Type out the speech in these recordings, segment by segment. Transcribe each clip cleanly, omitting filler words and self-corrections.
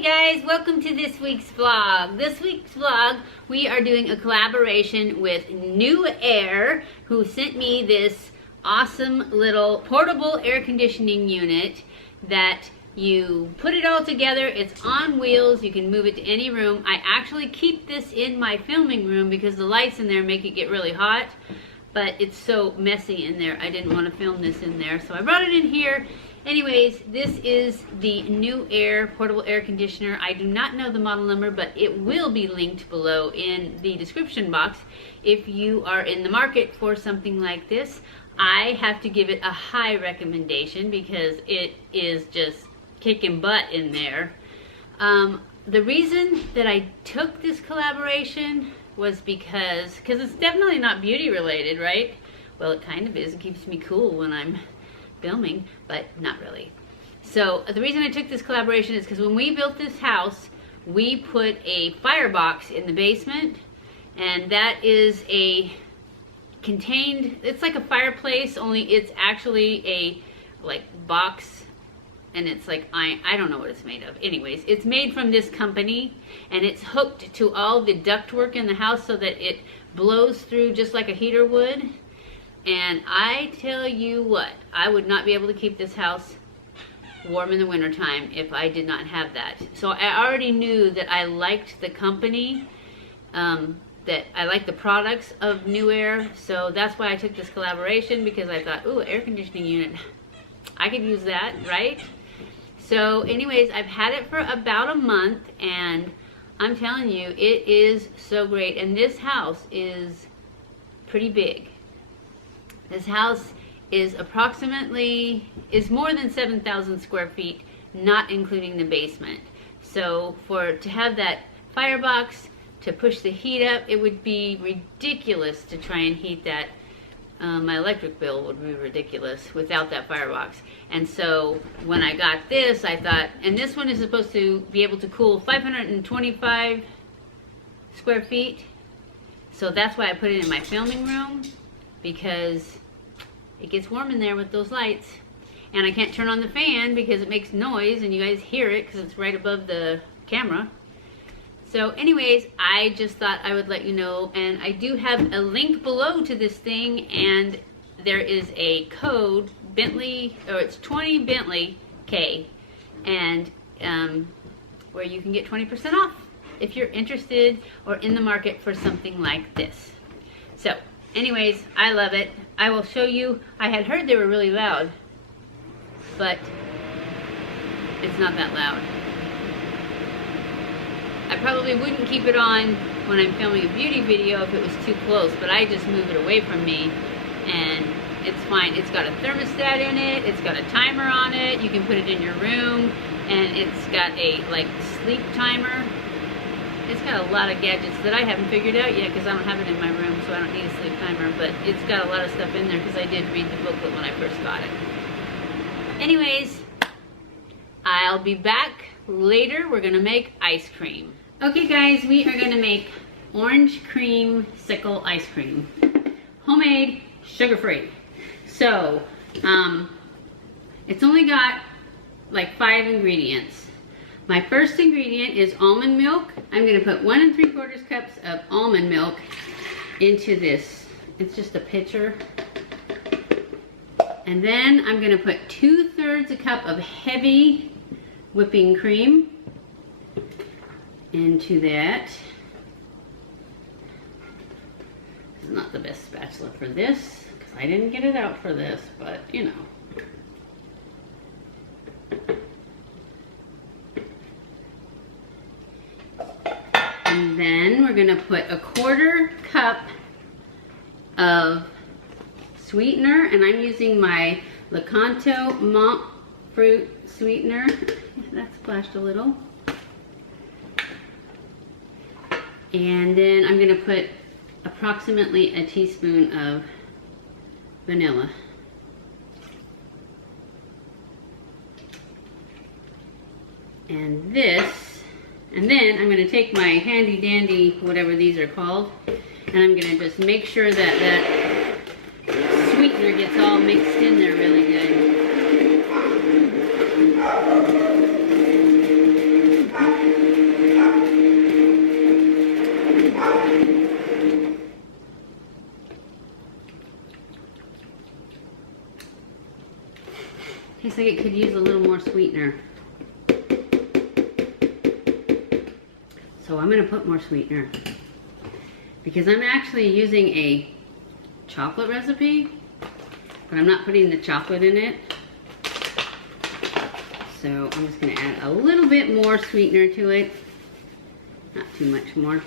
Hey guys, welcome to this week's vlog. This week's vlog, we are doing a collaboration with NewAir, who sent me this awesome little portable air conditioning unit that you put it all together. It's on wheels. You can move it to any room. I actually keep this in my filming room because the lights in there make it get really hot, but it's so messy in there. I didn't want to film this in there, so I brought it in here. Anyways, this is the NewAir portable air conditioner. I do not know the model number, but it will be linked below in the description box if you are in the market for something like this. I have to give it a high recommendation because it is just kicking butt in there. The reason that I took this collaboration was because it's definitely not beauty related, right? Well, it kind of is. It keeps me cool when I'm filming, but not really. So the reason I took this collaboration is because when we built this house, we put a firebox in the basement, and that is a contained, it's like a fireplace, only it's actually a like box, and it's like, I don't know what it's made of. Anyways, it's made from this company, and it's hooked to all the ductwork in the house so that it blows through just like a heater would. And I tell you what, I would not be able to keep this house warm in the wintertime if I did not have that. So I already knew that I liked the company, that I liked the products of NewAir. So that's why I took this collaboration, because I thought, ooh, air conditioning unit, I could use that, right? So anyways, I've had it for about a month, and I'm telling you, it is so great. And this house is pretty big. This house is more than 7,000 square feet, not including the basement. So to have that firebox to push the heat up, it would be ridiculous to try and heat that. My electric bill would be ridiculous without that firebox. And so when I got this, I thought, and this one is supposed to be able to cool 525 square feet. So that's why I put it in my filming room, because it gets warm in there with those lights. And I can't turn on the fan because it makes noise and you guys hear it because it's right above the camera. So anyways, I just thought I would let you know, and I do have a link below to this thing, and there is a code, Bentley, or it's 20 BentlyK, and where you can get 20% off if you're interested or in the market for something like this. So anyways, I love it. I will show you. I had heard they were really loud, but it's not that loud. I probably wouldn't keep it on when I'm filming a beauty video if it was too close, but I just move it away from me and it's fine. It's got a thermostat in it, it's got a timer on it, you can put it in your room, and it's got a like sleep timer. It's got a lot of gadgets that I haven't figured out yet because I don't have it in my room, so I don't need a sleep timer, but it's got a lot of stuff in there because I did read the booklet when I first got it. Anyways, I'll be back later. We're gonna make ice cream. Okay guys, we are gonna make orange cream sickle ice cream. Homemade, sugar-free. So, it's only got like 5 ingredients. My first ingredient is almond milk. I'm gonna put 1 3/4 cups of almond milk into this. It's just a pitcher. And then I'm gonna put 2/3 cup of heavy whipping cream into that. This is not the best spatula for this because I didn't get it out for this, but you know. And then we're gonna put 1/4 cup of sweetener, and I'm using my Lakanto monk fruit sweetener. That splashed a little. And then I'm gonna put approximately a teaspoon of vanilla. And then I'm gonna take my handy dandy, whatever these are called, and I'm gonna just make sure that that sweetener gets all mixed in there really good. like it could use a little more sweetener. So I'm gonna put more sweetener because I'm actually using a chocolate recipe, but I'm not putting the chocolate in it. So I'm just gonna add a little bit more sweetener to it. Not too much more.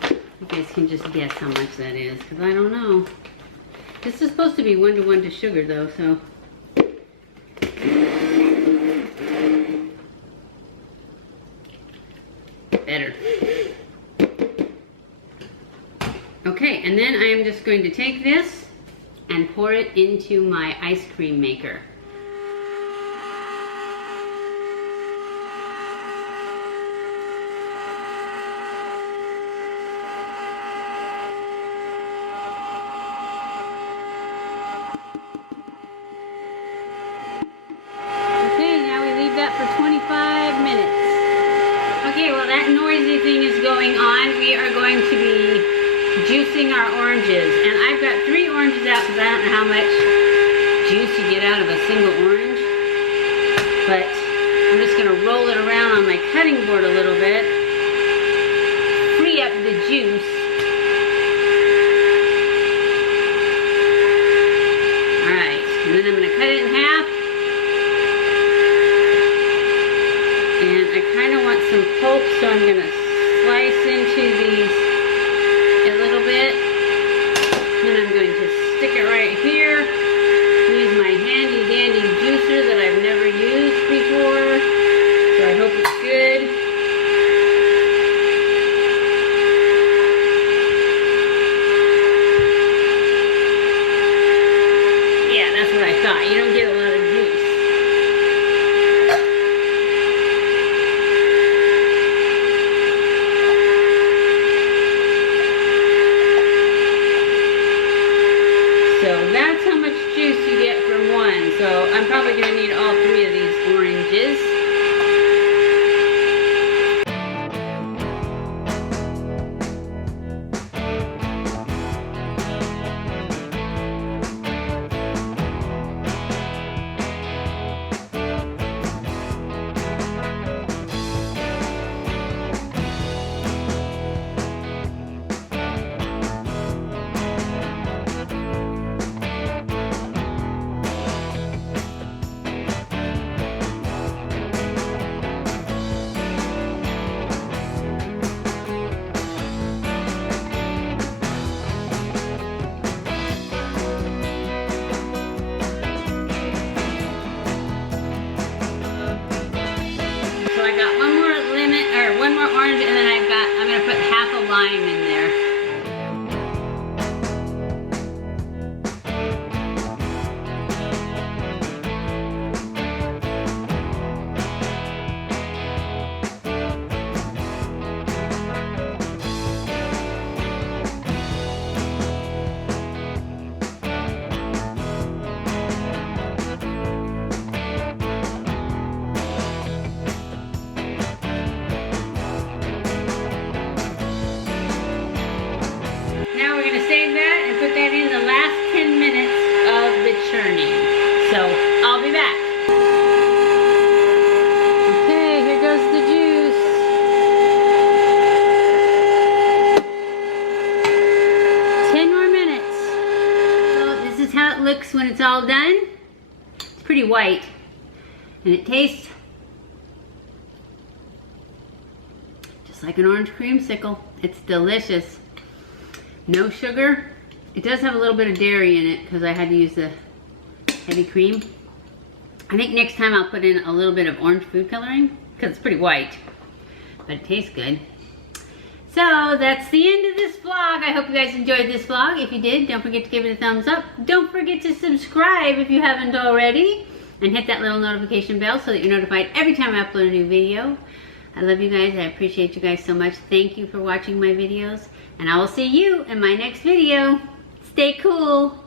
You guys can just guess how much that is, because I don't know. This is supposed to be 1-to-1 to sugar though, so. Better. Okay, and then I am just going to take this and pour it into my ice cream maker. For 25 minutes. Okay, well that noisy thing is going on. We are going to be juicing our oranges. And I've got 3 oranges out because I don't know how much juice you get out of a single orange. But I'm just going to roll it around on my cutting board a little bit. Free up the juice. Alright, and then I'm going to cut it in half. And I kind of want some pulp, so I'm going to slice into these a little bit. Then I'm going to stick it right here. Use my handy dandy juicer that I've never used before. So I hope it's good. Yeah, that's what I thought. You don't get a lot of juice. So that's how much juice you get from one. So I'm probably going to need all 3 of these oranges. I got one more lemon, or one more orange, and then I'm gonna put half a lime in there. Save that and put that in the last 10 minutes of the churning. So I'll be back. Okay, here goes the juice. Ten more minutes. So this is how it looks when it's all done. It's pretty white. And it tastes just like an orange creamsicle. It's delicious. No sugar. It does have a little bit of dairy in it because I had to use the heavy cream. I think next time I'll put in a little bit of orange food coloring because it's pretty white, but it tastes good. So that's the end of this vlog. I hope you guys enjoyed this vlog. If you did, don't forget to give it a thumbs up. Don't forget to subscribe if you haven't already, and hit that little notification bell so that you're notified every time I upload a new video. I love you guys. I appreciate you guys so much. Thank you for watching my videos. And I will see you in my next video. Stay cool.